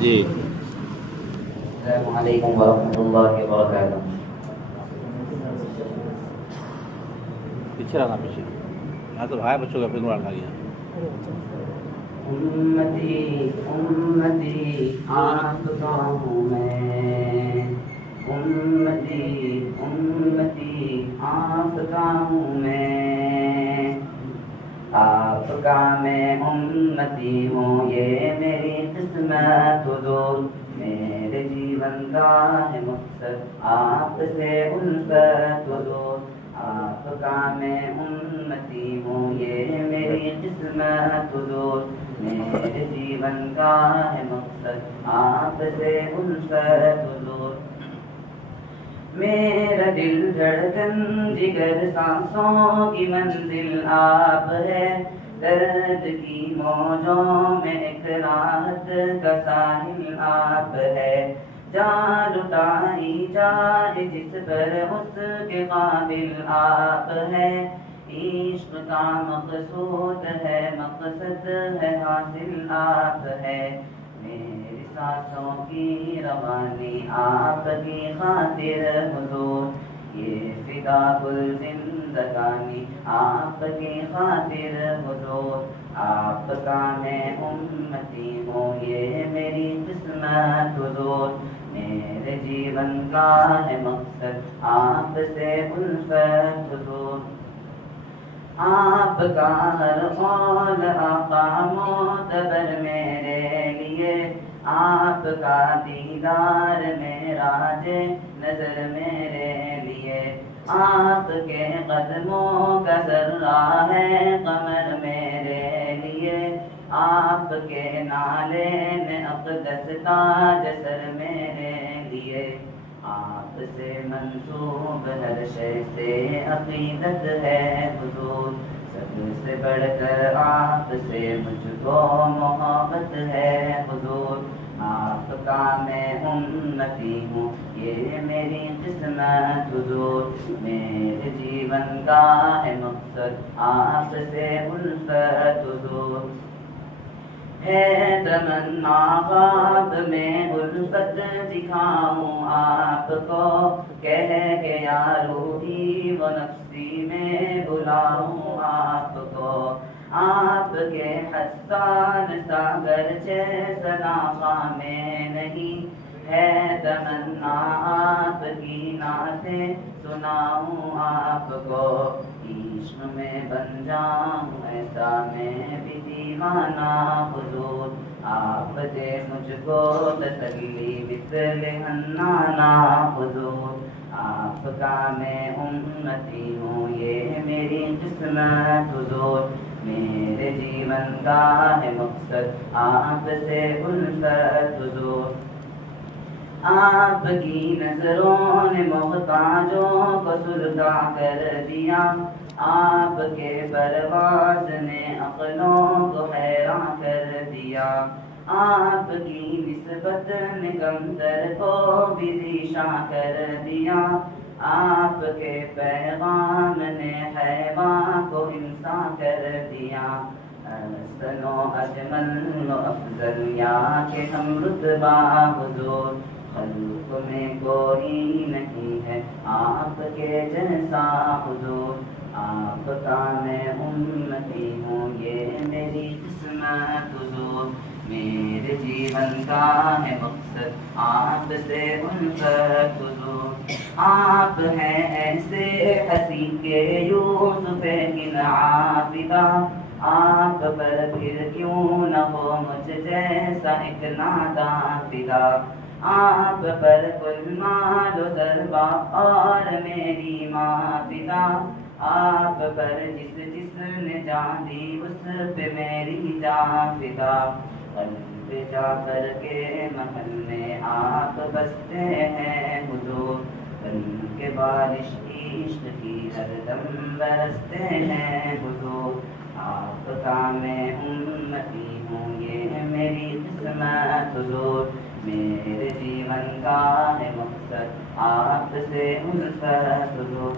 جی السلام علیکم ورحمۃ اللہ وبرکاتہ. پیچھے رہنا پیچھے یہاں تو بھائی بچوں کا پھر نوڑا گیا. امتی امتی آپ کا ہوں میں، امتی امتی آپ کا ہوں میں، آپ کا میں امتی ہوں یہ میری قسمت حضور، میرے جیون کا ہے مقصد آپ سے الفت حضور، آپ کا میں امتی ہوں یہ میری قسمت حضور، میرے جیون کا ہے مقصد آپ سے الفت حضور، میرا دل دھڑکن جگر سانسوں کی منزل آپ ہے، درد کی موجوں میں ایک راحت کا ساحل آپ ہے، جان لٹائی جائے جس پر اس کے قابل آپ ہے، عشق کا مقصود ہے مقصد ہے حاصل آپ ہے، میری سانسوں کی روانی آپ کی خاطر حضور، یہ فدا کل زندگانی آپ کی خاطر حضور، آپ کا میں امتی ہوں یہ میری قسمت حضور، میرے جیون کا ہے مقصد آپ سے الفت حضور، آپ کا ہر قول آقا معتبر میرے لیے، آپ کا دیدار معراج نظر میرے لیے، آپ کے قدموں کا ذرہ ہے قمر میرے لیے، آپ کے نالین اقدس تاج سر میرے لیے، آپ سے منسوب ہر شے سے عقیدت ہے حضور، سب سے بڑھ کر آپ سے مجھ کو محبت ہے حضور، آپ کا میں امتی ہوں یہ میری قسمت حضور، میرے جیون کا ہے مقصد آپ سے الفت حضور، ہے تمنا خواب میں الفت دکھاؤں آپ کو، کہہ کے یا روحی و نفسی میں بلاؤں آپ کو، آپ کے حسان ساگر جیسا میں نہیں، ہے تمنا آپ کی نعتیں سناؤں آپ کو، عشق میں بن جاؤں ایسا میں بھی دیوانہ حضور، آپ دے مجھ کو تسلی مثل حنانہ حضور، آپ کا میں امتی ہوں یہ میری قسمت حضور، میرے جیون کا ہے مقصد آپ سے الفت حضور، آپ کی نظروں نے محتاجوں کو سلطا کر دیا، آپ کے پرواز نے عقلوں کو حیران کر دیا، آپ کی نسبت نے کمتر کو بھی ذیشان کر دیا، آپ کے پیغام نے حیوان کو انسان کر دیا، احسن و اجمل و افضل یا کہ ہم رتبہ حضور، خلق میں کوئی نہیں ہے آپ کے جیسا حضور، آپ کا میں امتی ہوں یہ میری قسمت حضور، میرے جیون کا ہے مقصد آپ سے الفت حضور، آپ ہیں ایسے ہنسی کے یوسف کنعان فدا، آپ پر پھر کیوں نہ ہو مجھ جیسا ایک ناداں فدا، آپ پر کل مال و ضربہ اور میری ماں فدا، آپ پر جس نے جان دی اس پہ میری جان فدا، قلب جعفر کے محل میں آپ بستے ہیں حضور، بن کے بارش عشق کی ہر دم برستے ہیں حضور، آپ کا میں امتی ہوں یہ میری قسمت حضور، میرے جیون کا ہے مقصد آپ سے الفت حضور.